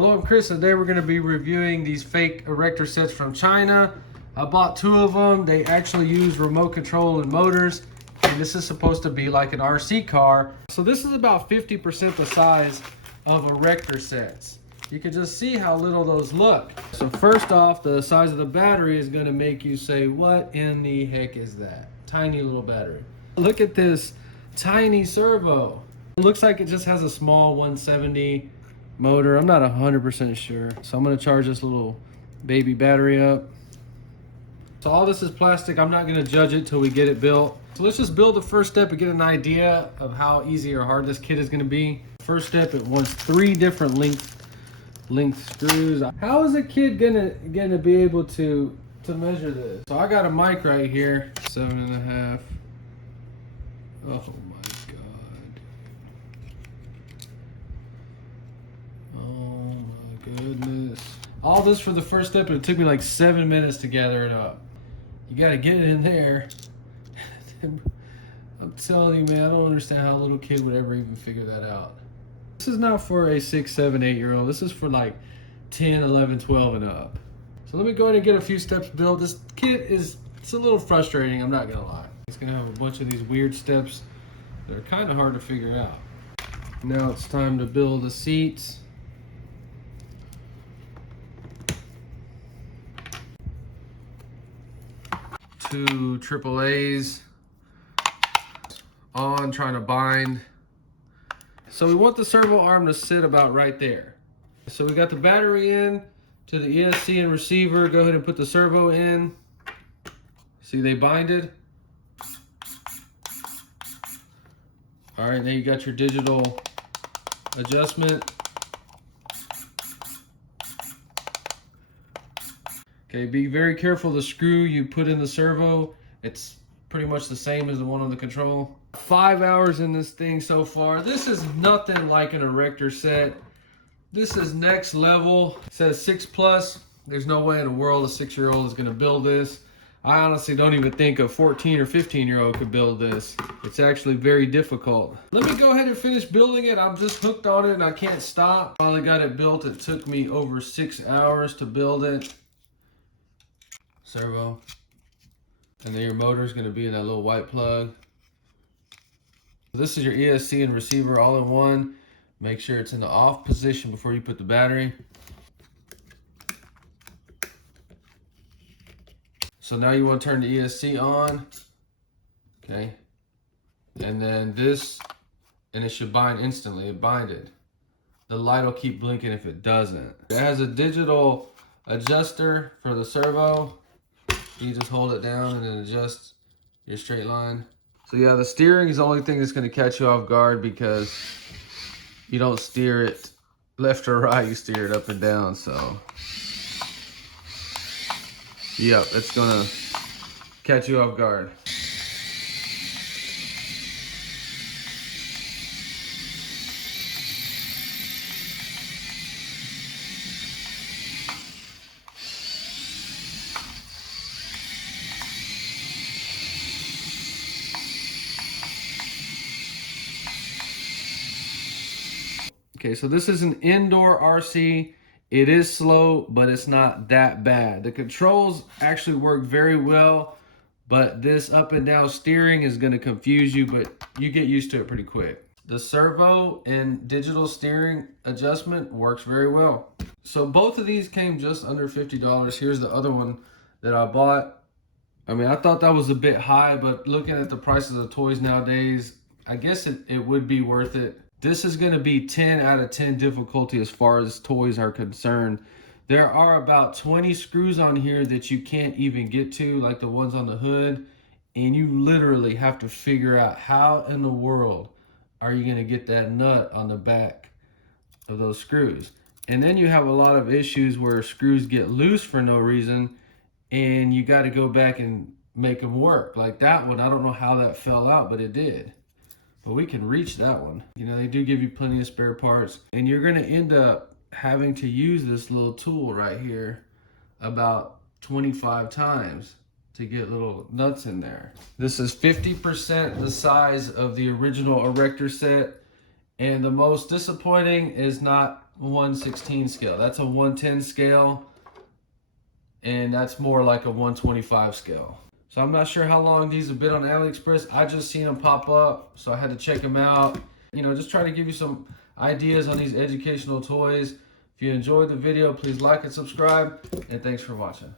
Hello, I'm Chris, and today we're going to be reviewing these fake erector sets from China. I bought 2 of them. They actually use remote control and motors, and this is supposed to be like an RC car. So this is about 50% the size of erector sets. You can just see how little those look. So first off, the size of the battery is going to make you say, what in the heck is that? Tiny little battery. Look at this tiny servo. It looks like it just has a small 170 motor. I'm not 100% sure. So I'm gonna charge this little baby battery up. So all this is plastic. I'm not gonna judge it till we get it built. So let's just build the first step and get an idea of how easy or hard this kit is gonna be. First step, it wants 3 different length screws. How is a kid gonna be able to measure this? So I got a mic right here, 7.5. Oh my God. Oh my goodness. All this for the first step, and it took me like 7 minutes to gather it up. You gotta get it in there. I'm telling you, man, I don't understand how a little kid would ever even figure that out. This is not for a 6, 7, 8-year-old. This is for like 10, 11, 12 and up. So let me go ahead and get a few steps built. This kit it's a little frustrating, I'm not gonna lie. It's gonna have a bunch of these weird steps that are kind of hard to figure out. Now it's time to build the seats. Two AAAs on, trying to bind. So we want the servo arm to sit about right there. So we got the battery in to the ESC and receiver. Go ahead and put the servo in. See, they binded. All right, now you got your digital adjustment. Okay, be very careful. The screw you put in the servo, it's pretty much the same as the one on the control. 5 hours in this thing so far. This is nothing like an erector set. This is next level. It says 6+. There's no way in the world a 6-year-old is gonna build this. I honestly don't even think a 14 or 15-year-old could build this. It's actually very difficult. Let me go ahead and finish building it. I'm just hooked on it and I can't stop. Finally got it built. It took me over 6 hours to build it. Servo. And then your motor is going to be in that little white plug. This is your ESC and receiver all in one. Make sure it's in the off position before you put the battery. So now you want to turn the ESC on. Okay. And then this, and it should bind instantly. It binded. The light will keep blinking if it doesn't. It has a digital adjuster for the servo. You just hold it down and then adjust your straight line. So yeah, the steering is the only thing that's going to catch you off guard because you don't steer it left or right, you steer it up and down. So yep, it's going to catch you off guard. Okay, so this is an indoor RC. It is slow, but it's not that bad. The controls actually work very well, but this up and down steering is going to confuse you, but you get used to it pretty quick. The servo and digital steering adjustment works very well. So both of these came just under $50. Here's the other one that I bought. I mean, I thought that was a bit high, but looking at the prices of toys nowadays, I guess it would be worth it. This is going to be 10 out of 10 difficulty as far as toys are concerned. There are about 20 screws on here that you can't even get to, like the ones on the hood. And you literally have to figure out how in the world are you going to get that nut on the back of those screws. And then you have a lot of issues where screws get loose for no reason and you got to go back and make them work. Like that one, I don't know how that fell out, but it did. But we can reach that one. You know, they do give you plenty of spare parts, and you're gonna end up having to use this little tool right here about 25 times to get little nuts in there. This is 50% the size of the original erector set, and the most disappointing is not 1/16 scale. That's a 110 scale, and that's more like a 125 scale. So I'm not sure how long these have been on AliExpress. I just seen them pop up, so I had to check them out. You know, just try to give you some ideas on these educational toys. If you enjoyed the video, please like and subscribe, and thanks for watching.